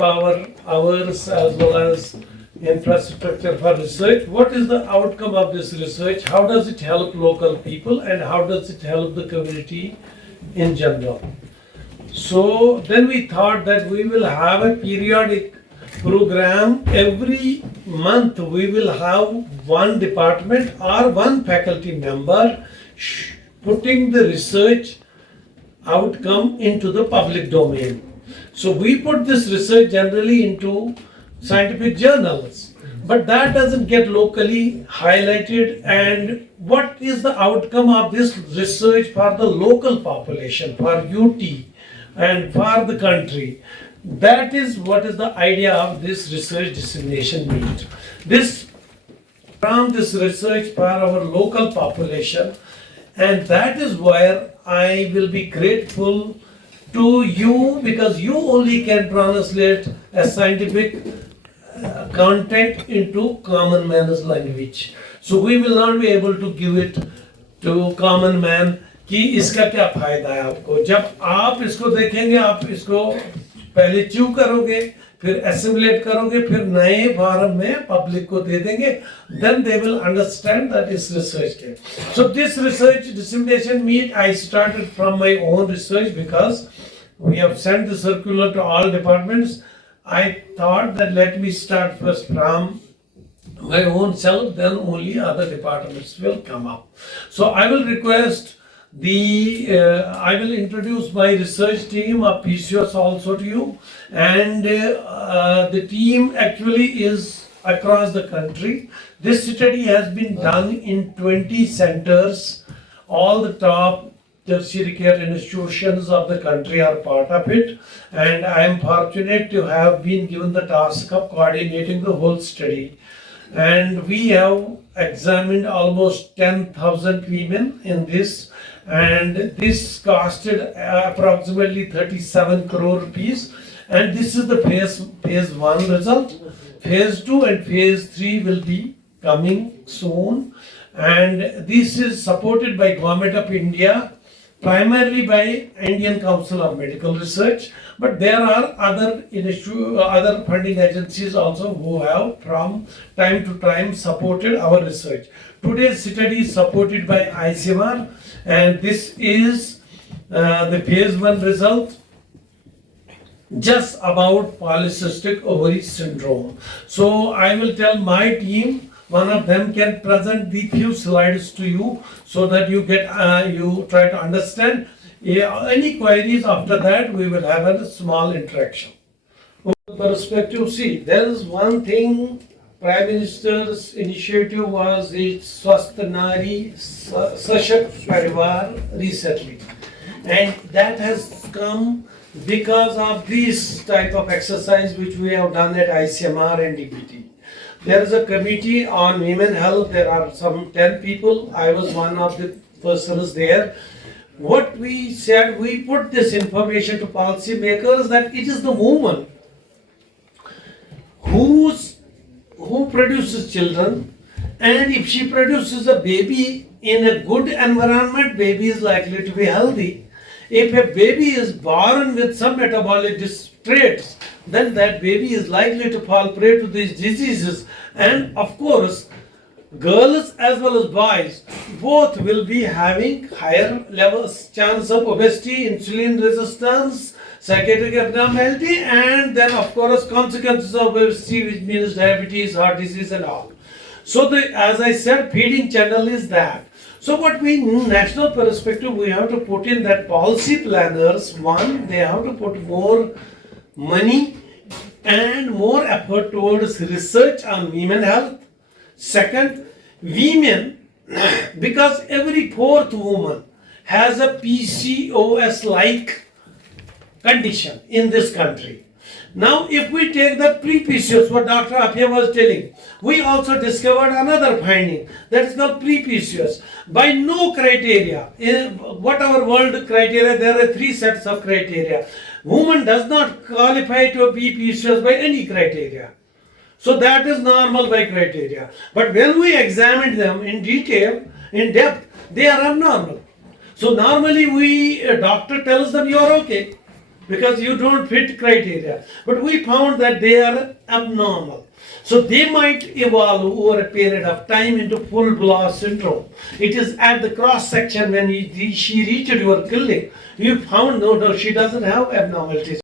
manpower hours as well as infrastructure for research. What is the outcome of this research? How does it help local people and how does it help the community in general? So then we thought that we will have a periodic program. Every month we will have one department or one faculty member putting the research outcome into the public domain. So we put this research generally into scientific journals, but that doesn't get locally highlighted. And what is the outcome of this research for the local population, for UT and for the country? That is what is the idea of this research dissemination meet. From this research for our local population, and that is where I will be grateful to you, because you only can translate a scientific content into common man's language. So we will not be able to give it to common man कि इसका क्या फायदा है आपको. जब आप इसको देखेंगे, आप इसको पहले च्यू करोगे, फिर एसिमुलेट करोगे, फिर नए फॉर्म में पब्लिक को दे देंगे, then they will understand that is research. So this research dissemination meet I started from my own research, because we have sent the circular to all departments. I thought that let me start first from my own self, then only other departments will come up. So I will request I will introduce my research team of PCOS also to you, and the team actually is across the country. This study has been done in 20 centers. All the top tertiary care institutions of the country are part of it, and I am fortunate to have been given the task of coordinating the whole study. And we have examined almost 10,000 women in this, and this costed approximately 37 crore rupees. And this is the phase 1 result. Phase 2 and phase 3 will be coming soon, and this is supported by Government of India, primarily by Indian Council of Medical Research, but there are other funding agencies also who have from time to time supported our research. Today's study is supported by ICMR, and this is the phase 1 result, just about polycystic ovary syndrome. So I will tell my team, one of them can present the few slides to you so that you get you try to understand. Any queries after that, we will have a small interaction. Perspective, see, there is one thing. Prime Minister's initiative was its Swasth Nari Sashakt Parivar recently, and that has come because of this type of exercise which we have done at ICMR and DPT. There is a committee on women health. There are some 10 people. I was one of the persons there. What we said, we put this information to policy makers that it is the woman who produces children, and if she produces a baby in a good environment, baby is likely to be healthy. If a baby is born with some metabolic traits, then that baby is likely to fall prey to these diseases. And of course, girls as well as boys, both will be having higher levels, chance of obesity, insulin resistance, psychiatric abnormality, and then of course consequences of obesity, which means diabetes, heart disease and all. So as I said, feeding channel is that. So what we, national perspective, we have to put in that policy planners, one, they have to put more money and more effort towards research on women health. Second, women, because every fourth woman has a PCOS-like condition in this country. Now, if we take the pre-PCOS, what Dr. Afia was telling, we also discovered another finding that is called pre-PCOS. By no criteria, in whatever world criteria, there are 3 sets of criteria. Woman does not qualify to be PCOS by any criteria. So that is normal by criteria. But when we examine them in detail, in depth, they are abnormal. So normally a doctor tells them you are okay. because you don't fit criteria. But we found that they are abnormal. So they might evolve over a period of time into full blast syndrome. It is at the cross section when she reached your clinic, you found no, she doesn't have abnormalities.